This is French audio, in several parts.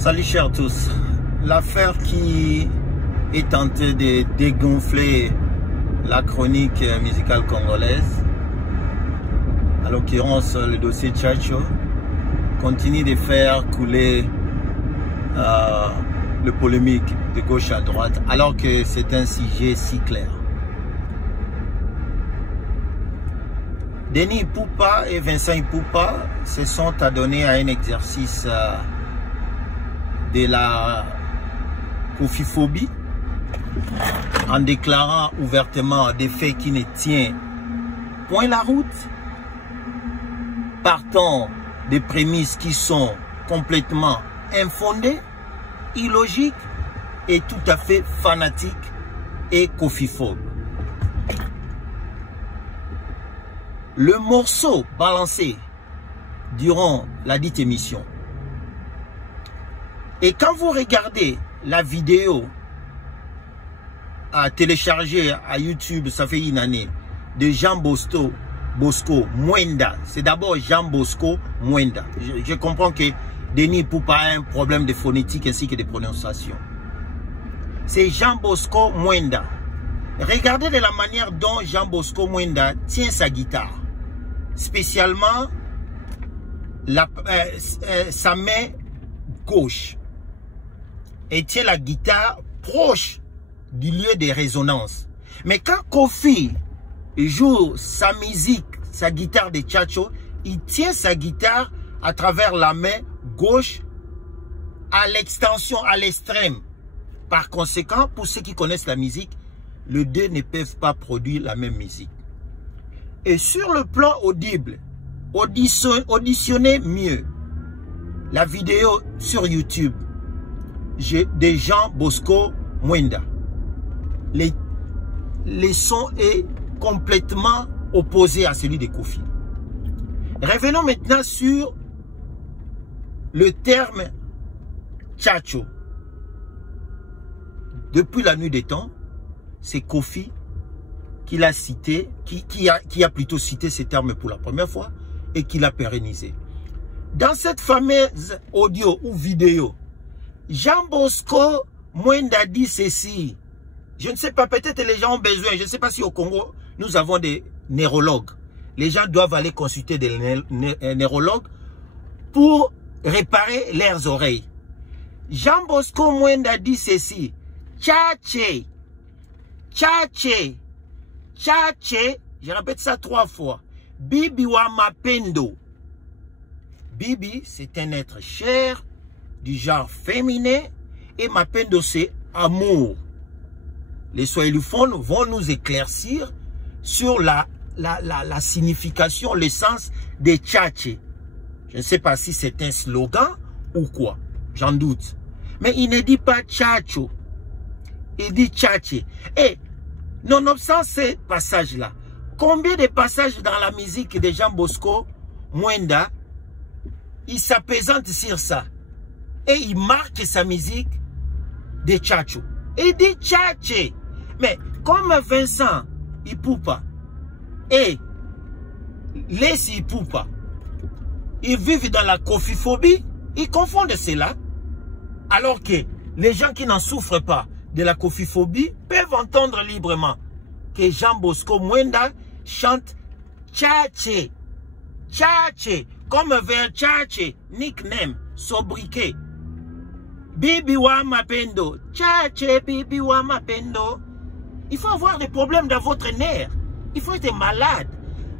Salut chers tous. L'affaire qui est tentée de dégonfler la chronique musicale congolaise, à l'occurrence le dossier Tchatcho, continue de faire couler le polémique de gauche à droite, alors que c'est un sujet si clair. Denis Ipoupa et Vincent Ipoupa se sont adonnés à un exercice de la cofiphobie en déclarant ouvertement des faits qui ne tiennent point la route, partant des prémices qui sont complètement infondées, illogiques et tout à fait fanatiques et cofiphobes. Le morceau balancé durant la dite émission, et quand vous regardez la vidéo à télécharger à YouTube, ça fait une année, de Jean Bosco Mwenda. C'est d'abord Jean Bosco Mwenda. Je comprends que Denis Ipoupa a un problème de phonétique ainsi que de prononciation. C'est Jean Bosco Mwenda. Regardez de la manière dont Jean Bosco Mwenda tient sa guitare. Spécialement sa main gauche. Et tient la guitare proche du lieu de résonance. Mais quand Kofi joue sa musique, sa guitare de Tchatcho, il tient sa guitare à travers la main gauche à l'extension, à l'extrême. Par conséquent, pour ceux qui connaissent la musique, les deux ne peuvent pas produire la même musique. Et sur le plan audible, auditionnez mieux la vidéo sur YouTube de Jean Bosco Mwenda. Les sons est complètement opposé à celui de Kofi. Revenons maintenant sur le terme Tchatcho. Depuis la nuit des temps, c'est Kofi qui l'a cité, qui a plutôt cité ce terme pour la première fois et qui l'a pérennisé. Dans cette fameuse audio ou vidéo, Jean Bosco Mwenda dit ceci. Je ne sais pas, peut-être les gens ont besoin, je ne sais pas si au Congo, nous avons des neurologues. Les gens doivent aller consulter des neurologues pour réparer leurs oreilles. Jean Bosco Mwenda dit ceci. Tchatché, Tchatché, Tchatché, je répète ça 3 fois. Bibi wa mapendo. Bibi, c'est un être cher, du genre féminin, et mapendo, c'est amour. Les swahilophones vont nous éclaircir sur la signification, le sens de Tchatché. Je ne sais pas si c'est un slogan ou quoi, j'en doute. Mais il ne dit pas Tchatcho, il dit Tchatché. Et nonobstant ces passages-là, combien de passages dans la musique de Jean Bosco Mwenda, il s'apaisante sur ça. Et il marque sa musique de Tchatcho. Il dit Tchatché. Mais comme Vincent Ipoupa et les Ipoupa, ils vivent dans la cofiphobie, ils confondent cela. Alors que les gens qui n'en souffrent pas de la cofiphobie peuvent entendre librement que Jean Bosco Mwenda chante Tchatché. Tchatché. Comme vers Tchatché, nickname, sobriquet. Bibi wa mapendo. Tchatché, bibi wa mapendo. Il faut avoir des problèmes dans votre nerf. Il faut être malade.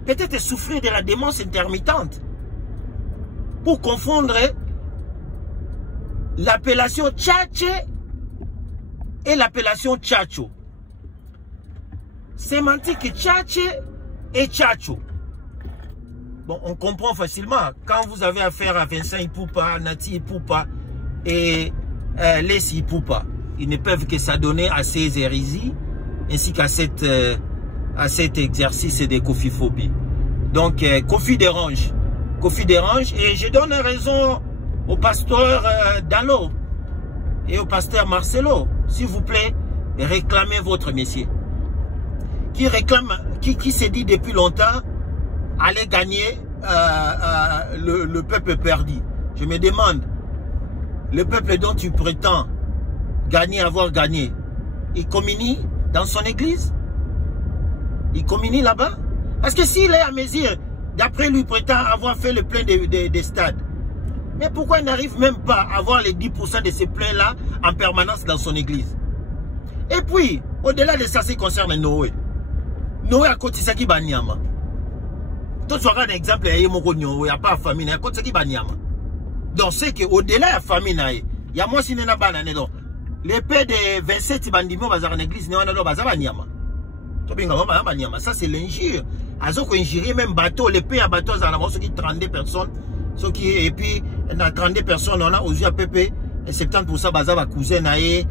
Peut-être souffrir de la démence intermittente. Pour confondre l'appellation Tchatché et l'appellation Tchatcho. Sémantique Tchatché et Tchatcho. Bon, on comprend facilement. Quand vous avez affaire à Vincent Ipoupa, Nati Ipoupa et les Ipoupa, ils ne peuvent que s'adonner à ces hérésies ainsi qu'à cet exercice de cofiphobie. Donc, Kofi dérange. Kofi dérange et je donne raison au pasteur Dalo et au pasteur Marcelo. S'il vous plaît, réclamez votre messier. Qui réclame, qui s'est dit depuis longtemps, allait gagner le peuple perdu. Je me demande, le peuple dont tu prétends gagner, avoir gagné, il communie dans son église? Il communie là-bas? Parce que s'il est à mesure, d'après lui prétend avoir fait le plein des stades, mais pourquoi il n'arrive même pas à avoir les 10% de ces pleins-là en permanence dans son église? Et puis, au-delà de ça, ça concerne Noé. Noé a côté ça qui banyama. Toi, tu regardes un exemple, il n'y a pas de famille, il y a côté ça qui banyama. Donc, c'est qu'au-delà de la famille, il y a moi si n'est pas banane. Donc, les pères de 27 bandimos bazar en église, il y a un bazar banyama. Ça, c'est l'injure. Azo ko injurier même bateau, les pays à bateau, ça a qui 32 personnes. Et puis, dans 32 personnes, on a aux yeux à PP, 70% bazar va cousin naé,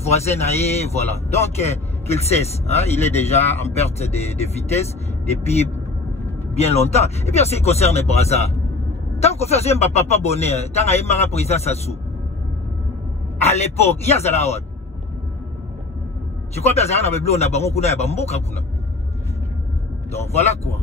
voisin naé, voilà. Donc, qu'il cesse, hein, il est déjà en perte de vitesse depuis bien longtemps. Et puis, en ce qui concerne les Brazza, tant qu'on fait un papa bonheur, tant qu'il y a un président Sassou, à l'époque, il y a Zalawan. Je crois que Zalawan avait bleu, on a beaucoup de. Donc voilà quoi.